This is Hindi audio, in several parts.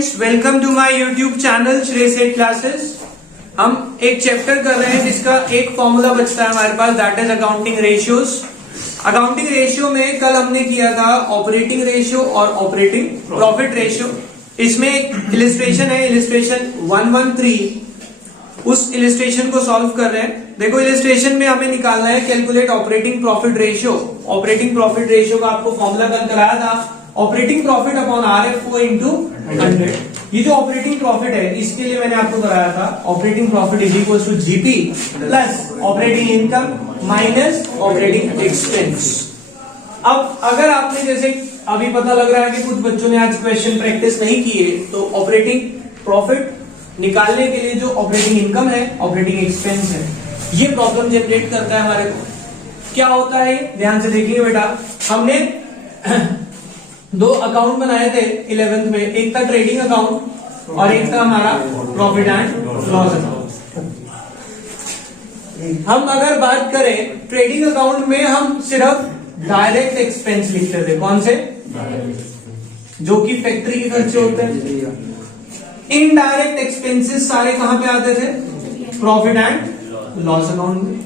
Students, welcome to my YouTube channel Shrey Seth classes. हम एक चैप्टर कर रहे हैं जिसका एक फॉर्मूला बचता है हमारे पास, that is accounting ratios. Accounting ratio में कल हमने किया था ऑपरेटिंग रेशियो और ऑपरेटिंग प्रॉफिट रेशियो। इसमें एक इलिस्ट्रेशन है, इलिस्ट्रेशन 113। उस इलिस्ट्रेशन को सॉल्व कर रहे हैं। देखो, इलिस्ट्रेशन में हमें निकालना है calculate operating profit ratio. Operating profit ratio का आपको फॉर्मूला कल कराया था, operating profit upon RFO into 100। ये जो ऑपरेटिंग प्रॉफिट है इसके लिए मैंने आपको कराया था operating profit is equal to GP plus operating income minus operating expense. अब अगर आपने जैसे अभी पता लग रहा है कि कुछ बच्चों ने आज क्वेश्चन प्रैक्टिस नहीं किए, तो ऑपरेटिंग प्रॉफिट निकालने के लिए जो ऑपरेटिंग इनकम है, ऑपरेटिंग एक्सपेंस है, ये प्रॉब्लम जनरेट करता है हमारे को। क्या होता है ध्यान से देखिए बेटा। हमने दो अकाउंट बनाए थे 11th में, एक था ट्रेडिंग अकाउंट और एक था हमारा प्रॉफिट एंड लॉस अकाउंट। हम अगर बात करें ट्रेडिंग अकाउंट में, हम सिर्फ डायरेक्ट एक्सपेंस लिखते थे। कौन से? जो कि फैक्ट्री के खर्चे होते हैं। इनडायरेक्ट एक्सपेंसेस सारे कहां पे आते थे? प्रॉफिट एंड लॉस अकाउंट में।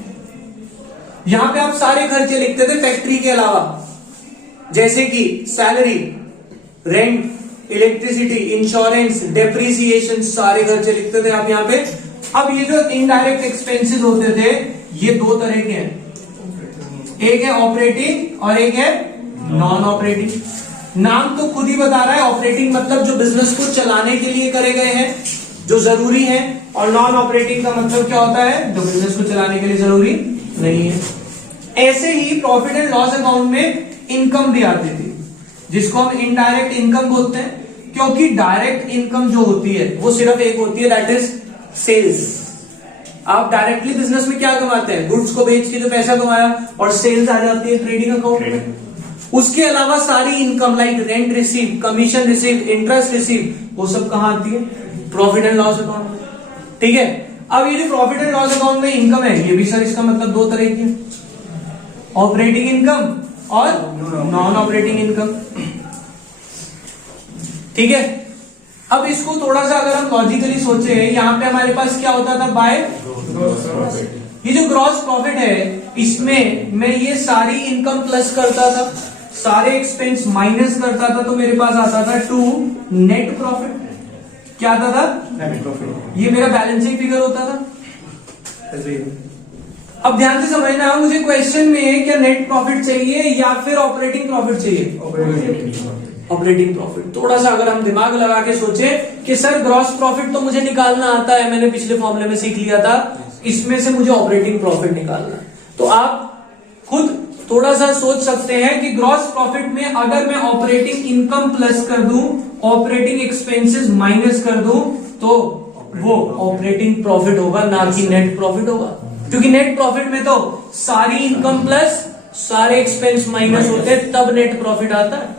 यहां पे आप सारे खर्चे लिखते थे फैक्ट्री के अलावा, जैसे कि salary, rent, electricity, insurance, depreciation, सारे खर्चे लिखते थे आप यहाँ पे। अब ये जो इनडायरेक्ट एक्सपेंसेस होते थे, ये दो तरह के हैं, एक है ऑपरेटिंग और एक है नॉन ऑपरेटिंग। नाम तो खुद ही बता रहा है, ऑपरेटिंग मतलब जो बिजनेस को चलाने के लिए करे गए हैं, जो जरूरी है, और नॉन ऑपरेटिंग का मतलब क्या होता है? जो बिजनेस को चलाने के लिए जरूरी नहीं है। ऐसे ही प्रॉफिट एंड लॉस अकाउंट में इनकम भी आती थी, जिसको हम इनडायरेक्ट इनकम बोलते हैं, क्योंकि डायरेक्ट इनकम जो होती है वो सिर्फ एक होती है, दैट इज सेल्स। आप डायरेक्टली बिजनेस में क्या कमाते हैं? गुड्स को बेच के जो पैसा कमाया, और सेल्स आ जाती है ट्रेडिंग अकाउंट में। उसके अलावा सारी income like rent receive, commission receive, interest receive, वो सब कहां आती है? प्रॉफिट एंड लॉस अकाउंट में। ठीक है। अब ये जो प्रॉफिट एंड लॉस अकाउंट में इनकम है, ये भी सर इसका मतलब दो तरह की है, ऑपरेटिंग इनकम और नॉन ऑपरेटिंग इनकम। ठीक है। अब इसको थोड़ा सा अगर हम लॉजिकली सोचे, यहां पे हमारे पास क्या होता था? बाय ये जो ग्रॉस प्रॉफिट है, इसमें मैं ये सारी इनकम प्लस करता था, सारे एक्सपेंस माइनस करता था, तो मेरे पास आता था टू नेट प्रॉफिट। क्या आता था? Net profit. ये मेरा बैलेंसिंग फिगर होता था। अब ध्यान से समझना, मुझे क्वेश्चन में क्या नेट प्रॉफिट चाहिए या फिर ऑपरेटिंग प्रॉफिट चाहिए? Operating profit. थोड़ा सा अगर हम दिमाग लगा के सोचे कि सर ग्रॉस प्रॉफिट तो मुझे निकालना आता है, मैंने पिछले फॉर्मूले में सीख लिया था, इसमें से मुझे ऑपरेटिंग प्रॉफिट निकालना है, तो आप खुद थोड़ा सा सोच सकते हैं कि ग्रॉस प्रॉफिट में अगर मैं ऑपरेटिंग इनकम प्लस कर दूं, ऑपरेटिंग एक्सपेंसेस माइनस कर दूं, तो वो ऑपरेटिंग प्रॉफिट होगा, ना कि नेट प्रॉफिट होगा। क्योंकि नेट प्रॉफिट में तो सारी इनकम प्लस सारे एक्सपेंस माइनस होते हैं, तब नेट प्रॉफिट आता है।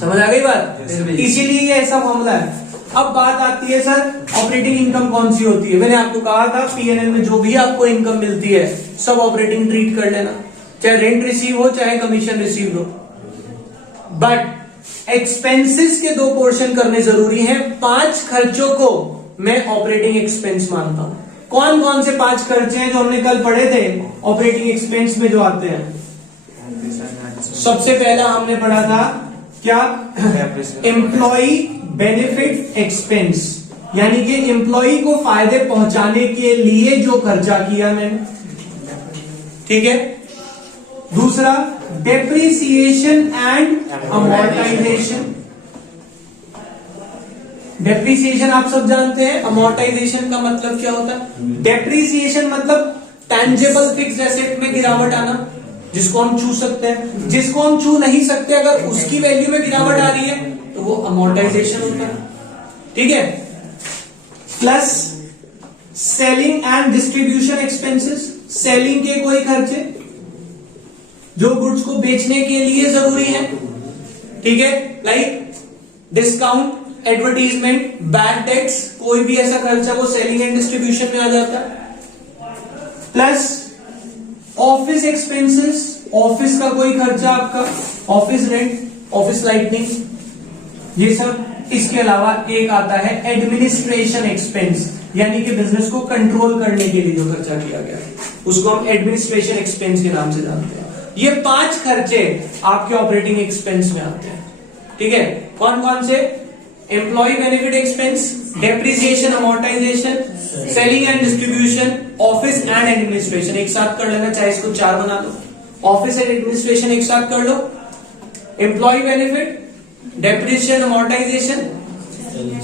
समझ आ गई बात? इसीलिए ये ऐसा फॉर्मूला है। अब बात आती है सर ऑपरेटिंग इनकम कौन सी होती है? मैंने आपको कहा था P&L में जो भी आपको इनकम मिलती है सब ऑपरेटिंग ट्रीट कर लेना, चाहे रेंट रिसीव हो चाहे कमीशन रिसीव हो। बट एक्सपेंसेस के दो पोर्शन करने जरूरी है। 5 खर्चों को मैं ऑपरेटिंग एक्सपेंस मानता हूं। कौन कौन से 5 खर्चे हैं जो हमने कल पढ़े थे ऑपरेटिंग एक्सपेंस में जो आते हैं? सबसे पहला हमने पढ़ा था क्या? एम्प्लॉई बेनिफिट एक्सपेंस, यानी कि एम्प्लॉई को फायदे पहुंचाने के लिए जो खर्चा किया मैंने। ठीक है। दूसरा डेप्रिसिएशन एंड अमोर्टाइजेशन। डेप्रिसिएशन आप सब जानते हैं, अमोर्टाइजेशन का मतलब क्या होता है? डेप्रिसिएशन मतलब टैंजेबल फिक्स्ड एसेट में गिरावट आना, जिसको हम छू सकते हैं। जिसको हम छू नहीं सकते, अगर उसकी वैल्यू में गिरावट आ रही है तो वो अमोर्टाइजेशन होता है। ठीक है। Plus selling and distribution expenses, selling के कोई खर्चे जो गुड्स को बेचने के लिए जरूरी है। ठीक है। Like discount, advertisement, bad debts, कोई भी ऐसा खर्चा वो सेलिंग एंड डिस्ट्रीब्यूशन में आ जाता है। प्लस ऑफिस एक्सपेंसेस, ऑफिस का कोई खर्चा आपका, ऑफिस रेंट, ऑफिस लाइटनिंग, ये सब इसके अलावा एक आता है एडमिनिस्ट्रेशन एक्सपेंस, यानी कि बिजनेस को कंट्रोल करने के लिए जो खर्चा किया गया उसको हम एडमिनिस्ट्रेशन एक्सपेंस के नाम से जानते हैं। ये 5 खर्चे आपके ऑपरेटिंग एक्सपेंस में आते हैं, ठीक है। कौन कौन से? Employee benefit expense, depreciation amortisation, selling and distribution, office and administration. एक साथ कर लेना, चाहे इसको 4 बना लो। ऑफिस एंड एडमिनिस्ट्रेशन एक साथ कर लो। Employee benefit, depreciation amortisation,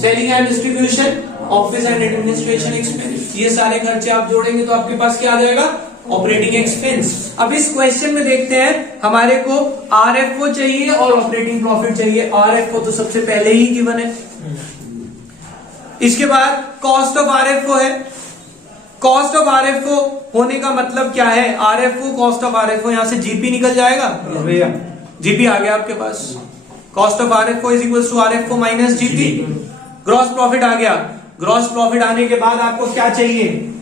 selling and distribution, office and administration expense. ये सारे खर्चे आप जोड़ेंगे तो आपके पास क्या आ जाएगा? Operating expense. अब इस क्वेश्चन में देखते हैं, हमारे को आरएफओ चाहिए और ऑपरेटिंग प्रॉफिट चाहिए। आरएफओ तो सबसे पहले ही गिवन है। इसके बाद कॉस्ट ऑफ आरएफओ है। कॉस्ट ऑफ आरएफओ होने का मतलब क्या है? आरएफओ कॉस्ट ऑफ आरएफओ, यहां से जीपी निकल जाएगा भैया, जीपी आ गया आपके पास। Cost of RFO is equal to RFO minus GP. Gross profit आ गया। ग्रॉस प्रॉफिट आने के बाद आपको क्या चाहिए?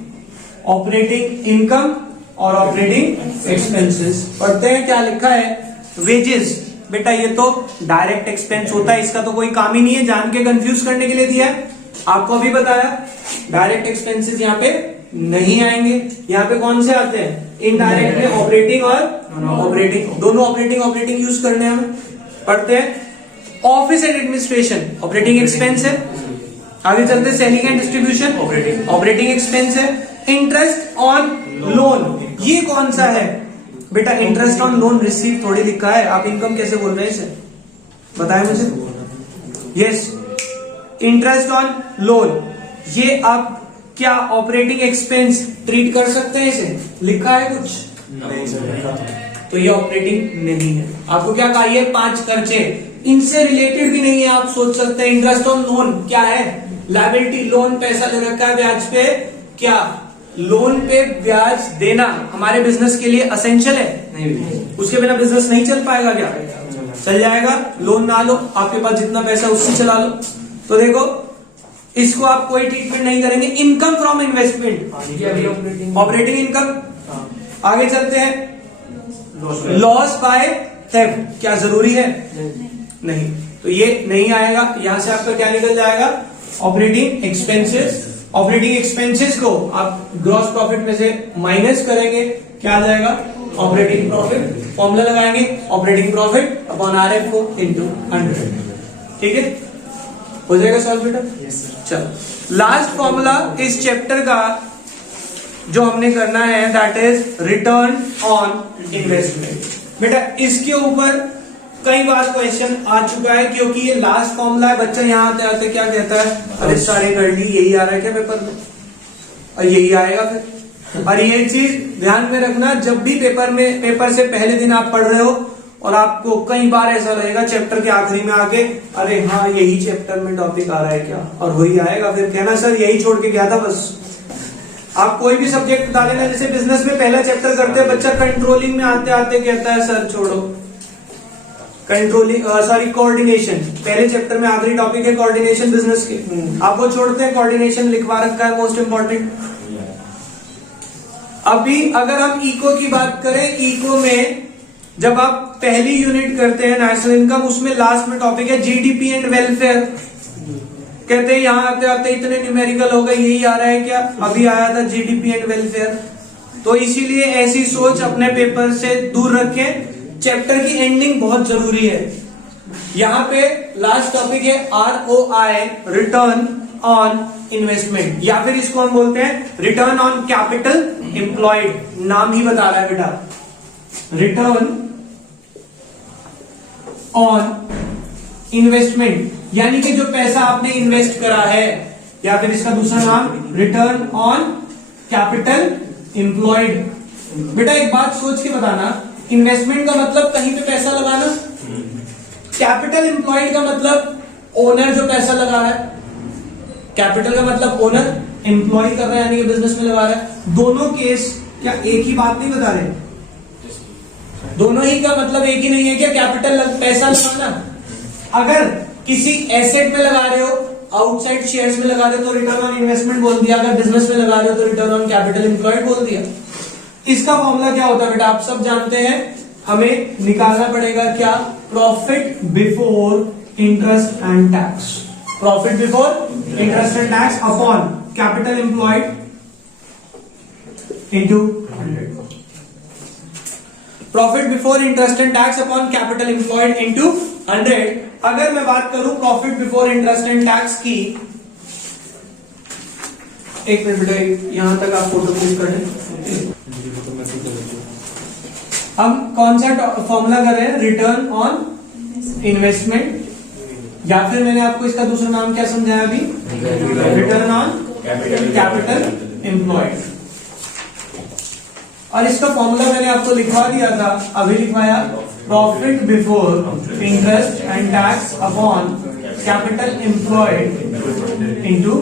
ऑपरेटिंग इनकम और ऑपरेटिंग एक्सपेंसेस। पढ़ते हैं क्या लिखा है? वेजेस। बेटा ये तो डायरेक्ट एक्सपेंस होता है, इसका तो कोई काम ही नहीं है, जान के कंफ्यूज करने के लिए दिया है। आपको अभी बताया डायरेक्ट एक्सपेंसेस यहाँ पे नहीं आएंगे। यहाँ पे कौन से आते हैं? इनडायरेक्ट में ऑपरेटिंग और ऑपरेटिंग, दोनों ऑपरेटिंग यूज करने हमें। पढ़ते हैं office and administration operating expense है। आगे चलते हैं selling and distribution operating expense है। इंटरेस्ट ऑन लोन, ये कौन सा है? बेटा इंटरेस्ट ऑन लोन रिसीव थोड़ी लिखा है, आप इनकम कैसे बोल रहे हैं इसे? बताएं मुझे। यस, इंटरेस्ट ऑन लोन, ये आप क्या ऑपरेटिंग एक्सपेंस ट्रीट कर सकते हैं? इसे लिखा है कुछ? तो ये ऑपरेटिंग नहीं है। आपको क्या कहा? ये 5 खर्चे, इनसे रिलेटेड भी नहीं है। आप सोच सकते हैं इंटरेस्ट ऑन लोन क्या है? लायबिलिटी, लोन पैसा ले रखा है ब्याज पे। क्या लोन पे ब्याज देना हमारे बिजनेस के लिए असेंशियल है? नहीं। उसके बिना बिजनेस नहीं चल पाएगा क्या? चल जाएगा। लोन ना लो, आपके पास जितना पैसा उससे चला लो। तो देखो इसको आप कोई ट्रीटमेंट नहीं करेंगे। Income from investment operating income. आगे चलते हैं लॉस बाय थेफ्ट, क्या जरूरी है? नहीं। तो ये नहीं आएगा। यहां से आपका क्या निकल जाएगा? Operating expenses. ऑपरेटिंग एक्सपेंसेस को आप ग्रॉस प्रॉफिट में से माइनस करेंगे, क्या आ जाएगा? Operating profit. फॉर्मूला लगाएंगे operating profit upon RFO into 100। ठीक है, हो जाएगा सॉल्व बेटा? Yes sir. चलो लास्ट फॉर्मूला इस चैप्टर का जो हमने करना है that is return on investment. बेटा इसके ऊपर कई बार क्वेश्चन आ चुका है, क्योंकि ये लास्ट फॉर्मूला है। बच्चा यहाँ आते आते क्या कहता है? अरे सारे कर ली, यही आ रहा है क्या पेपर में? और यही आएगा फिर। और ये चीज ध्यान में रखना, जब भी पेपर से पहले दिन आप पढ़ रहे हो और आपको कई बार ऐसा लगेगा चैप्टर के आखिरी में आके, अरे हाँ यही चैप्टर में टॉपिक आ रहा है क्या, और वही आएगा, फिर कहना सर यही छोड़ के गया था बस। आप कोई भी सब्जेक्ट बता देना, जैसे बिजनेस में पहला चैप्टर करते हैं, बच्चा कंट्रोलिंग में आते आते कहता है सर छोड़ो कंट्रोलिंग, सॉरी कोऑर्डिनेशन, पहले चैप्टर में आखिरी टॉपिक है कोऑर्डिनेशन बिजनेस के, आप वो छोड़ते हैं, कोऑर्डिनेशन लिखवा रखा है मोस्ट इंपॉर्टेंट। अभी अगर हम इको की बात करें, इको में जब आप पहली यूनिट करते हैं नेशनल इनकम, उसमें लास्ट में टॉपिक है जीडीपी एंड वेलफेयर। कहते हैं यहाँ आते आते इतने न्यूमेरिकल हो गए, यही आ रहा है क्या? अभी आया था जीडीपी एंड वेलफेयर। तो इसीलिए ऐसी सोच अपने पेपर से दूर रखें। चैप्टर की एंडिंग बहुत जरूरी है। यहाँ पे लास्ट टॉपिक है ROI, रिटर्न ऑन इन्वेस्टमेंट, या फिर इसको हम बोलते हैं रिटर्न ऑन कैपिटल एम्प्लॉयड। नाम ही बता रहा है बेटा, रिटर्न ऑन इन्वेस्टमेंट, यानी कि जो पैसा आपने इन्वेस्ट करा है, या फिर इसका दूसरा नाम रिटर्न ऑन कैपिटल एम्प्लॉयड। बेटा एक बात सोच के बताना, इन्वेस्टमेंट का मतलब कहीं पे पैसा लगाना, कैपिटल एम्प्लॉयड का मतलब ओनर जो पैसा लगा रहा है, कैपिटल का मतलब ओनर, एम्प्लॉय कर रहा है यानी कि बिजनेस में लगा रहा है। दोनों केस क्या एक ही बात नहीं बता रहे? दोनों ही का मतलब एक ही नहीं है क्या? कैपिटल पैसा लगाना, अगर किसी एसेट में लगा रहे हो, आउटसाइड शेयर्स में लगा रहे हो तो रिटर्न ऑन इन्वेस्टमेंट बोल दिया, अगर बिजनेस में लगा रहे हो तो रिटर्न ऑन कैपिटल एम्प्लॉयड बोल दिया। इसका फॉर्मूला क्या होता है बेटा? आप सब जानते हैं, हमें निकालना पड़ेगा क्या? Profit before interest and tax. Profit before interest and tax upon capital employed into 100। Profit before interest and tax upon capital employed into 100। अगर मैं बात करूं profit before interest and tax की, एक मिनट बेटा, यहां तक आप फोटो क्लिक कर लें। हम कौन सा फॉर्मूला कर रहे हैं? रिटर्न ऑन इन्वेस्टमेंट, या फिर मैंने आपको इसका दूसरा नाम क्या समझाया अभी? Return on capital employed. और इसका फॉर्मूला मैंने आपको लिखवा दिया था, अभी लिखवाया, profit before interest and tax upon capital employed into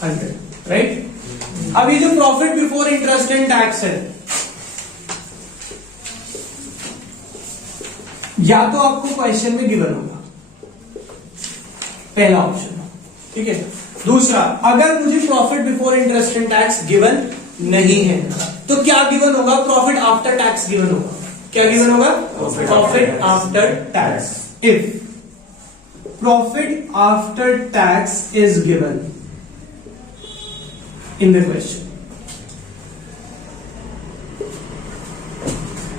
100, right. अभी जो profit before interest and tax है, या तो आपको क्वेश्चन में गिवन होगा, पहला ऑप्शन, ठीक है। दूसरा, अगर मुझे profit before interest and tax given नहीं है तो क्या गिवन होगा? प्रॉफिट आफ्टर टैक्स गिवन होगा। क्या गिवन होगा? Profit after tax. If profit after tax is given in the question,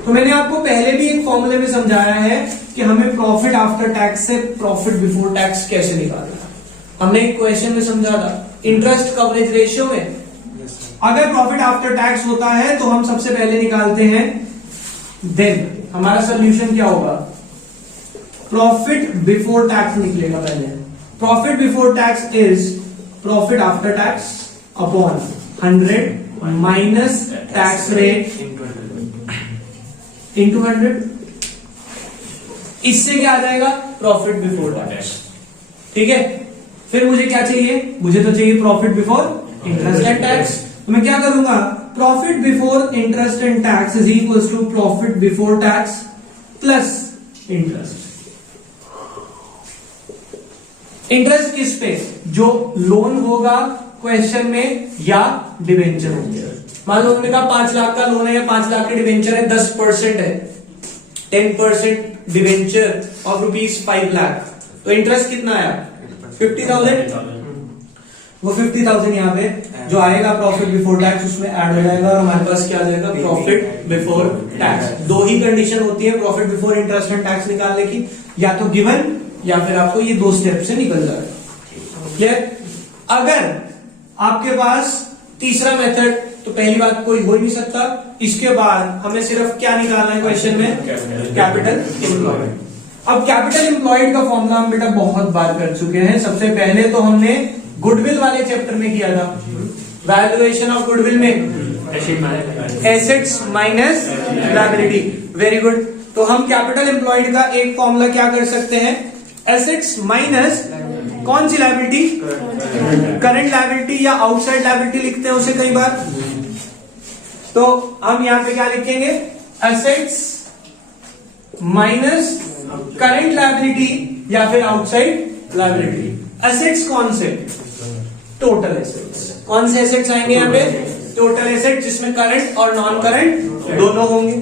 तो मैंने आपको पहले भी एक फॉर्मूले में समझाया है कि हमें प्रॉफिट आफ्टर टैक्स से प्रॉफिट बिफोर टैक्स कैसे निकालना। हमने एक क्वेश्चन में समझा था, इंटरेस्ट कवरेज रेशियो में अगर प्रॉफिट आफ्टर टैक्स होता है तो हम सबसे पहले निकालते हैं, देन हमारा सोल्यूशन क्या होगा? प्रॉफिट बिफोर टैक्स निकलेगा पहले। Profit before tax is profit after tax upon 100 minus tax rate into 100। इससे क्या आ जाएगा? प्रॉफिट बिफोर टैक्स, ठीक है। फिर मुझे क्या चाहिए? मुझे तो चाहिए profit before interest and tax. तो मैं क्या करूंगा? Profit before interest and tax is equal to profit before tax plus interest. Interest किस पे? जो लोन होगा क्वेश्चन में या डिवेंचर होंगे। मान लो उन्होंने कहा 5 लाख का लोन है या 5 लाख के डिवेंचर है, 10% है, 10% डिवेंचर ऑफ ₹5 लाख, तो इंटरेस्ट कितना आया? 50,000। वो 50,000 यहाँ पे जो आएगा प्रॉफिट बिफोर टैक्स उसमें ऐड हो जाएगा और हमारे पास क्या आ जाएगा? Profit before tax. दो ही कंडीशन होती है profit before interest and tax निकालने की, या तो गिवन या फिर आपको ये 2 स्टेप से निकल जाएगा। क्लियर? अगर आपके पास तीसरा मेथड, तो पहली बात कोई हो ही नहीं सकता। इसके बाद हमें सिर्फ क्या निकालना है क्वेश्चन में? Capital employed. अब कैपिटल एम्प्लॉयड का फॉर्मूला हम बेटा बहुत बार कर चुके हैं। सबसे पहले तो हमने गुडविल वाले चैप्टर में किया था, वैल्यूएशन ऑफ गुडविल में assets minus liability. Very good. तो हम कैपिटल एम्प्लॉयड का एक फॉर्मूला क्या कर सकते हैं? एसेट्स माइनस कौन सी लायबिलिटी? करंट लायबिलिटी या आउटसाइड लायबिलिटी लिखते हैं उसे कई बार। तो हम यहां पे क्या लिखेंगे? एसेट्स माइनस करंट लायबिलिटी या फिर आउटसाइड लायबिलिटी। एसेट्स कौन से? Total assets. कौन से एसेट्स आएंगे यहाँ पे? टोटल एसेट, जिसमें करंट और नॉन करंट दोनों होंगे।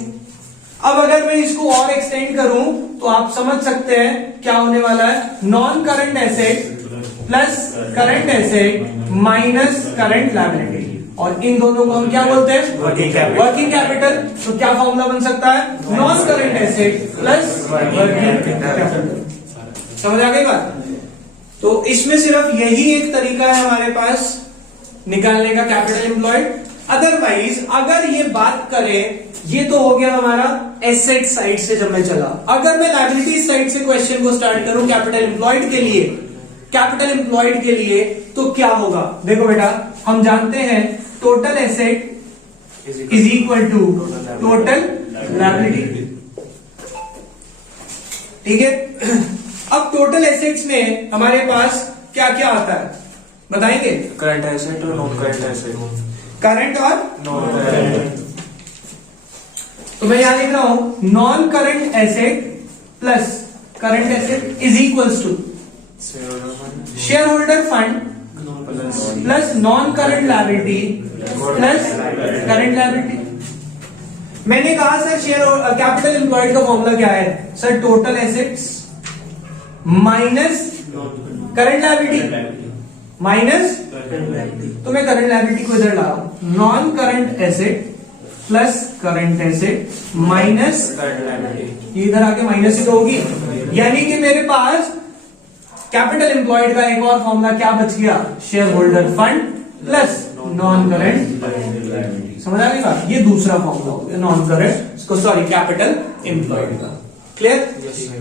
अब अगर मैं इसको और एक्सटेंड करूं तो आप समझ सकते हैं क्या होने वाला है? Non current asset plus current asset minus current liability, और इन दोनों को हम क्या बोलते हैं? Working capital. तो क्या फॉर्मूला बन सकता है? Non current asset plus working capital. समझ आ गई बात? तो इसमें सिर्फ यही एक तरीका है हमारे पास निकालने का कैपिटल एम्प्लॉयड। अदरवाइज अगर ये बात करें, ये तो हो गया हमारा एसेट साइड से जब मैं चला। अगर मैं लायबिलिटी साइड से क्वेश्चन को स्टार्ट करूं कैपिटल एम्प्लॉयड के लिए, तो क्या होगा? देखो बेटा, हम जानते हैं total asset is equal to total liability, ठीक है। अब टोटल एसेट्स में हमारे पास क्या क्या आता है बताएंगे? करंट एसेट और नॉन करंट एसेट। करंट और नॉन करंट। तो मैं यहां लिख रहा हूं non current asset plus current asset is equals to shareholder fund plus non current liability plus current liability. मैंने कहा सर शेयर कैपिटल एम्प्लॉयड का फॉर्मूला क्या है? Sir total assets minus current liability minus, तो मैं करंट लायबिलिटी को इधर ला रहा हूं, non current asset plus current asset minus current liability. ये इधर आके माइनस ही तो होगी, यानी कि मेरे पास कैपिटल एम्प्लॉयड का एक और फॉर्मूला क्या बच गया, share holder fund plus non current, समझ आ गई बात, ये दूसरा फॉर्मूला हो गया non current, sorry capital employed का। क्लियर,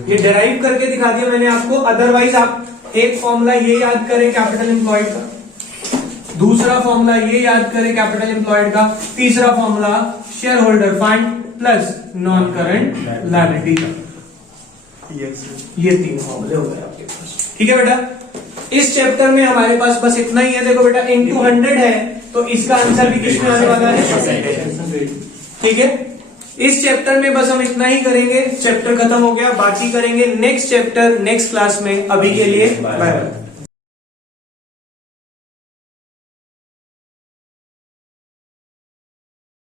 ये डेराइव करके दिखा दिया मैंने आपको। अदरवाइज आप एक फॉर्मूला ये याद करें कैपिटल एम्प्लॉयड का, दूसरा फॉर्मूला ये याद करें कैपिटल एम्प्लॉयड का, तीसरा formula share holder fund plus non current liability का। ये 3 फॉर्मूले हो गए आपके पास। ठीक है बेटा, इस चैप्टर में हमारे पास बस इतना ही है। देखो बेटा into 100 है तो इसका आंसर भी किसमें आने वाला है, ठीक है। इस चैप्टर में बस हम इतना ही करेंगे, चैप्टर खत्म हो गया, बाकी करेंगे नेक्स्ट चैप्टर नेक्स्ट क्लास में। अभी के लिए बाय बाय।